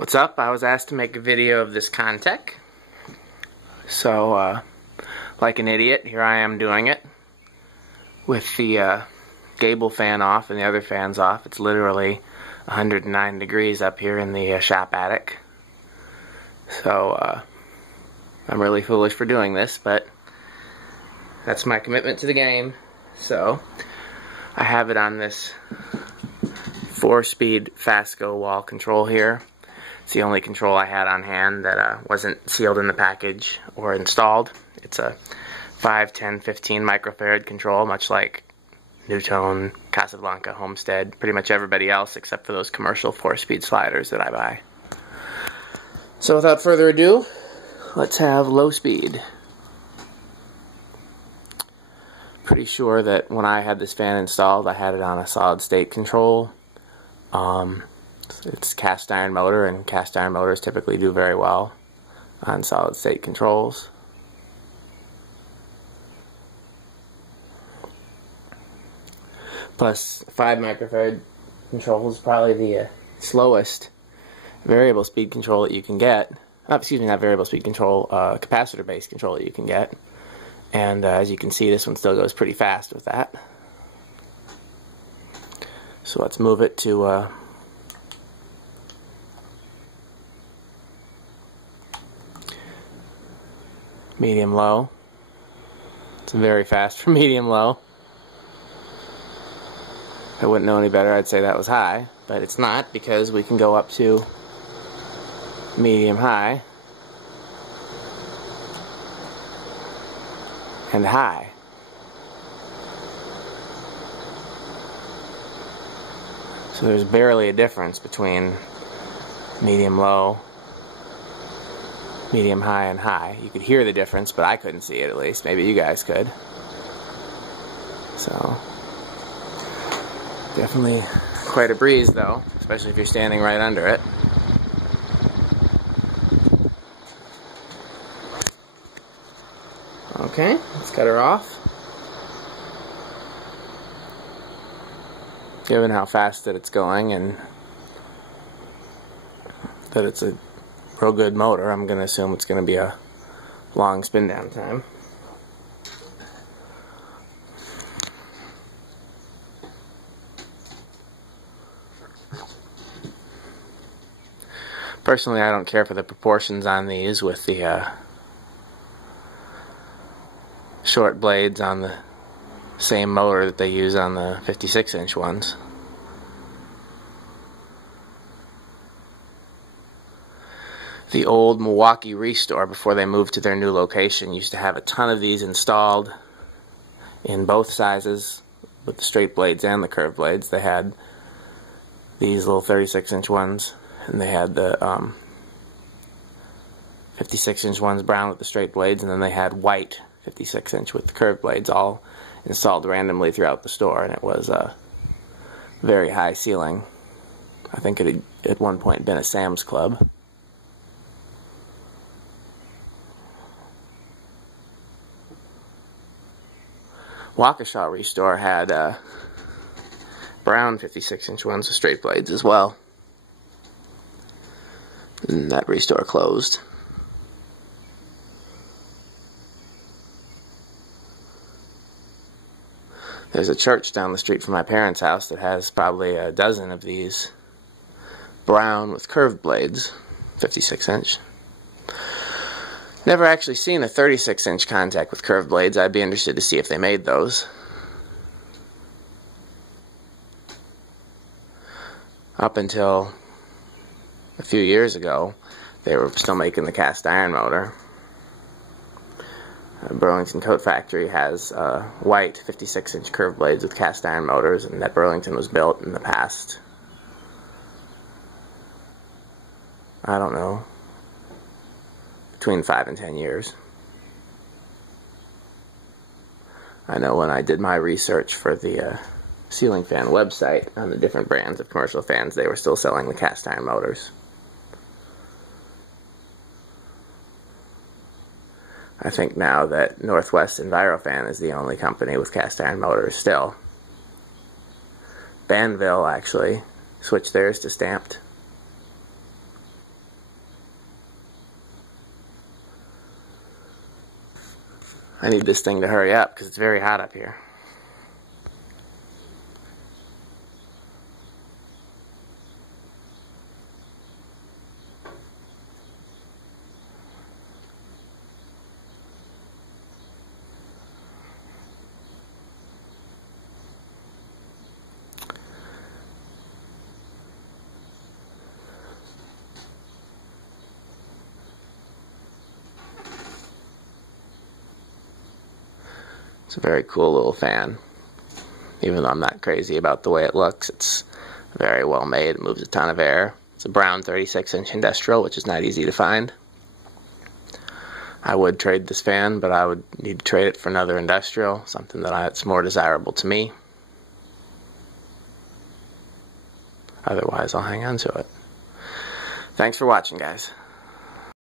What's up? I was asked to make a video of this Contech. So, like an idiot, here I am doing it. With the gable fan off and the other fans off. It's literally 109 degrees up here in the shop attic. So, I'm really foolish for doing this, but that's my commitment to the game. So, I have it on this 4-speed Fastgo wall control here. It's the only control I had on hand that wasn't sealed in the package or installed. It's a 5, 10, 15 microfarad control, much like Newtone, Casablanca, Homestead, pretty much everybody else except for those commercial 4-speed sliders that I buy. So without further ado, let's have low speed. Pretty sure that when I had this fan installed, I had it on a solid state control. It's cast iron motor, and cast iron motors typically do very well on solid state controls. Plus 5 microfarad control is probably the slowest variable speed control that you can get. Excuse me, not variable speed control, capacitor based control that you can get. And as you can see, this one still goes pretty fast with that. So let's move it to medium-low. It's very fast for medium-low. If I wouldn't know any better, I'd say that was high, but it's not, because we can go up to medium-high and high. So there's barely a difference between medium-low, medium-high, and high. You could hear the difference, but I couldn't see it at least. Maybe you guys could. So, definitely quite a breeze though, especially if you're standing right under it. Okay, let's cut her off. Given how fast that it's going and that it's a real good motor, I'm going to assume it's going to be a long spin down time. Personally, I don't care for the proportions on these with the short blades on the same motor that they use on the 56-inch ones. The old Milwaukee Restore, before they moved to their new location, used to have a ton of these installed in both sizes, with the straight blades and the curved blades. They had these little 36-inch ones, and they had the 56-inch ones brown with the straight blades, and then they had white 56-inch with the curved blades, all installed randomly throughout the store, and it was a very high ceiling. I think it had at one point been a Sam's Club. Waukesha Restore had brown 56-inch ones with straight blades as well. And that Restore closed. There's a church down the street from my parents' house that has probably a dozen of these brown with curved blades, 56-inch. Never actually seen a 36-inch Contech with curved blades. I'd be interested to see if they made those. Up until a few years ago, they were still making the cast iron motor. Burlington Coat Factory has white 56-inch curved blades with cast iron motors, and that Burlington was built in the past, I don't know, between 5 and 10 years. I know when I did my research for the ceiling fan website on the different brands of commercial fans, they were still selling the cast iron motors. I think now that Northwest EnviroFan is the only company with cast iron motors still. Banville actually switched theirs to stamped. I need this thing to hurry up because it's very hot up here. It's a very cool little fan. Even though I'm not crazy about the way it looks, it's very well made. It moves a ton of air. It's a brown 36-inch industrial, which is not easy to find. I would trade this fan, but I would need to trade it for another industrial, something that's more desirable to me. Otherwise, I'll hang on to it. Thanks for watching, guys.